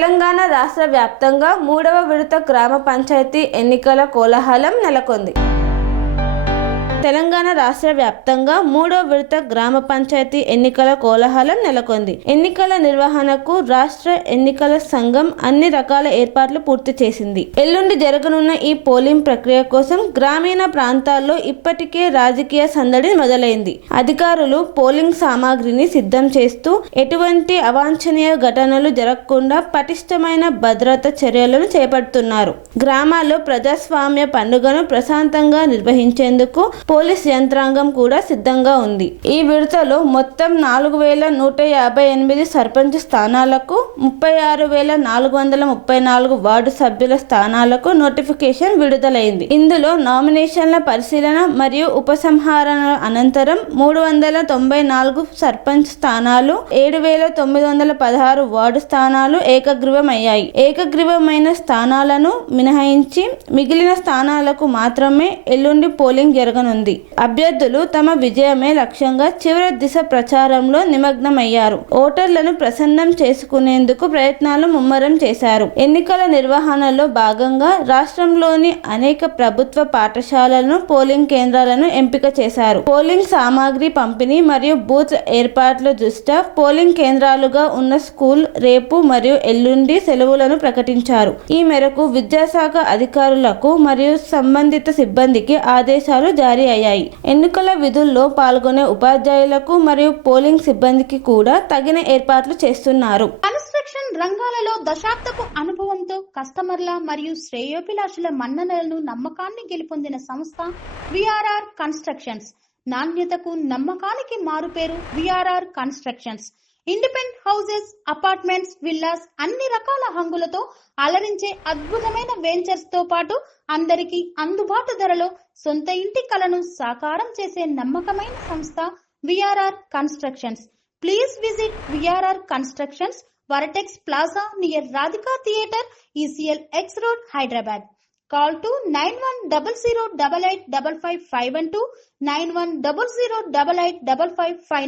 తెలంగాణ రాష్ట్ర వ్యాప్తంగా 3వ విడత గ్రామ పంచాయతీ ఎన్నికల కోలాహలం నెలకొంది. తెలంగాణ రాష్ట్ర వ్యాప్తంగా 3వ విడత గ్రామ పంచాయతీ ఎన్నికల కోలాహలం నెలకొంది. ఎన్నికల నిర్వహణకు రాష్ట్ర ఎన్నికల సంఘం అన్ని రకాల ఏర్పాట్లు పూర్తి చేసింది. ఎల్లుండి జరగనున్న ఈ పోలింగ్ ప్రక్రియ కోసం గ్రామీణ ప్రాంతాల్లో ఇప్పటికే రాజకీయ సందడి మొదలైంది. అధికారులు పోలింగ్ సామాగ్రిని సిద్ధం చేస్తూ ఎటువంటి అవాంఛనీయ ఘటనలు జరగకుండా పటిష్టమైన భద్రతా చర్యలను చేపడుతున్నారు. గ్రామాల్లో ప్రజాస్వామ్య పండుగను ప్రశాంతంగా నిర్వహించేందుకు పోలీస్ యంత్రాంగం కూడా సిద్ధంగా ఉంది. ఈ విడతలో మొత్తం 4158 సర్పంచ్ స్థానాలకు, 36,434 వార్డు సభ్యుల స్థానాలకు నోటిఫికేషన్ విడుదలైంది. ఇందులో నామినేషన్ల పరిశీలన మరియు ఉపసంహరణ అనంతరం 394 సర్పంచ్ స్థానాలు, 7,916 వార్డు స్థానాలు ఏకగ్రీవమయ్యాయి. ఏకగ్రీవమైన స్థానాలను మినహాయించి మిగిలిన స్థానాలకు మాత్రమే ఎల్లుండి పోలింగ్ జరగనుంది. అభ్యర్థులు తమ విజయమే లక్ష్యంగా చివరి దిశ ప్రచారంలో నిమగ్నమయ్యారు. ఓటర్లను ప్రసన్నం చేసుకునేందుకు ప్రయత్నాలు ముమ్మరం చేశారు. ఎన్నికల నిర్వహణలో భాగంగా రాష్ట్రంలోని అనేక ప్రభుత్వ పాఠశాలలను పోలింగ్ కేంద్రాలను ఎంపిక చేశారు. పోలింగ్ సామాగ్రి పంపిణీ మరియు బూత్ ఏర్పాట్ల దృష్ట్యా పోలింగ్ కేంద్రాలుగా ఉన్న స్కూల్ రేపు మరియు ఎల్లుండి సెలవులను ప్రకటించారు. ఈ మేరకు విద్యాశాఖ అధికారులకు మరియు సంబంధిత సిబ్బందికి ఆదేశాలు జారీ అయ్యాయి. ఎన్నికల విధుల్లో పాల్గొనే ఉపాధ్యాయులకు మరియు పోలింగ్ సిబ్బందికి కూడా తగిన ఏర్పాట్లు చేస్తున్నారు. కన్స్ట్రక్షన్ రంగాలలో దశాబ్దపు అనుభవంతో కస్టమర్ల మరియు శ్రేయోభిలాషుల మన్ననలను నమ్మకాన్ని గెలుపొందిన సంస్థ విఆర్ఆర్ కన్స్ట్రక్షన్స్. నాణ్యతకు నమ్మకానికి మారుపేరు VRR constructions. Independent houses, apartments, villas అన్ని రకాల హంగులతో అలరించే అద్భుతమైన వెంచర్స్ తో పాటు అందరికీ అందుబాటు ధరలో సొంత ఇంటి కలను సాకారం చేసే నమ్మకమైన సంస్థ VRR constructions. Please visit VRR constructions, వరటెక్స్ plaza near Radhika theatre, ECL X Road, Hyderabad. Call to 910088555512, 9100885555.